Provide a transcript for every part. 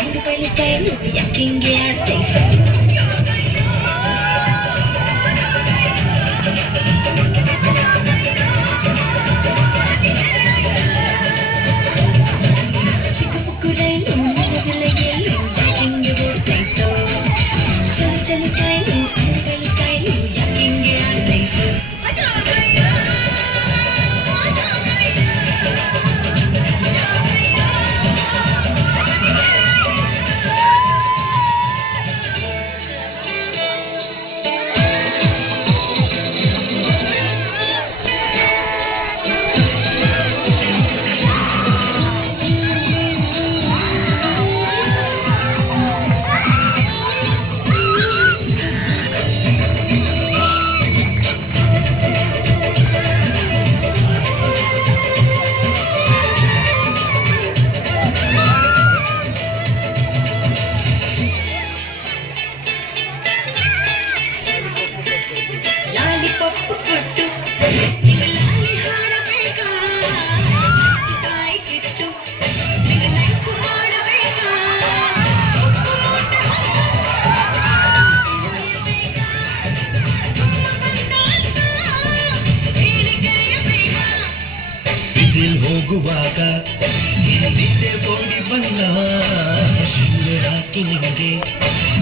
ಅಂಗೈಲಿ style ಯಾಕಿಂಗೆ ಆಡ್ತೈತೆ ಚಿಕ್ಕ ಪುಕ್ಕು ರೈಲು ನಿಲ್ಲದಿಲ್ಲ ಎಲ್ಲೂ ಯಾಕಿಂಗೆ ಓಡ್ತೈತೋ ಚಲು ಚಲು ಸ್ಟೈಲು ಅಂಗೈಲಿ ಸ್ಟೈಲು ಯಾಕಿಂಗೆ ಆಡ್ತೈತೋ ಹೋಗುವಾಗ ಹಿಂದಿದ್ದೆ ಓಡಿ ಬಂದ ಶಿಲ್ಲೆ ಹಾಕಿ ನಿಮಗೆ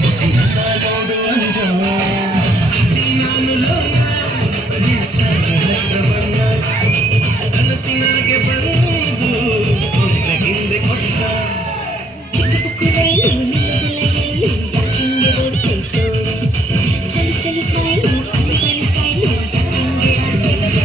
ಬಿಸಿಲನ್ನ ನೋಡು ಅಂದ ನಾನು ಲೋನ ಬಣ್ಣ ಕನಸಿನಾಗೆ ಬಂದು ಹಿಂದೆ ಕೊಟ್ಟ ಚಿಕ್ಕ ಪುಕ್ಕು ರೈಲು ನಿಲ್ಲದಿಲ್ಲ ಎಲ್ಲೂ ಯಾಕಿಂಗೆ ಓಡ್ತೈತೋ ಚಲು ಚಲು ಸ್ಮೈಲು ಅಂಗೈಲಿ ಸ್ಟೈಲು ಯಾಕಿಂಗೆ ಆಡ್ತೈತೋ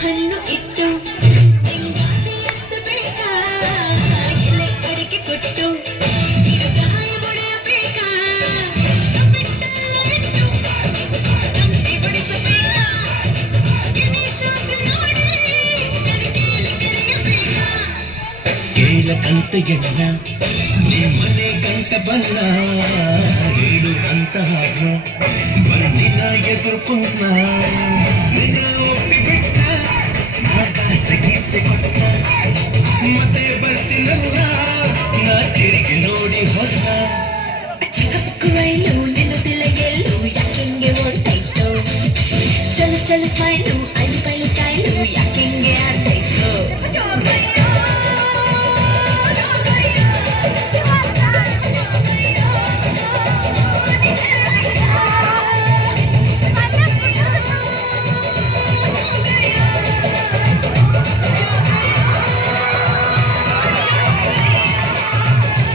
ಹಣ್ಣು ಇಟ್ಟು ಎತ್ತಬೇಕಾ ಎಲೆ ಅಡಿಕೆ ಕೊಟ್ಟು ಗಾಯ ಮುಡಿಯಬೇಕಾ ತಂದೆ ಬಡಿಸಬೇಕಾ ಶಾಸ್ತ್ರ ನೋಡಿ ಕರಿಕೆಯಲ್ಲಿ ಕರೆಯಬೇಕಾ ಕೇಳಕಂತ ಎಣ್ಣ ನಿಮ್ಮನೆ ಕಂಟ ಬನ್ನ ಹೇಳು ಅಂತ ಹಾಡು ಬಂದಿನ ಎದುರು ಕುಂತ ನಿನ್ನ ಒಪ್ಪಿಬಿಟ್ಟ ಆಕಾಶಗೀಸೆ ಕೊಟ್ಟ ಮತ್ತೆ ಬರ್ತೀನಲ್ಲ ನಾ ತಿರುಗಿ ನೋಡಿ ಹೊತ್ತ ಚಿಕ್ಕ ಪುಕ್ಕು ರೈಲು ನಿಲ್ಲುತ್ತಿಲ್ಲ ಎಲ್ಲೂ ಯಾಕಿಂಗೆ ಓಡ್ತೈತೋ ಚಲು ಚಲು ಸ್ಮೈಲು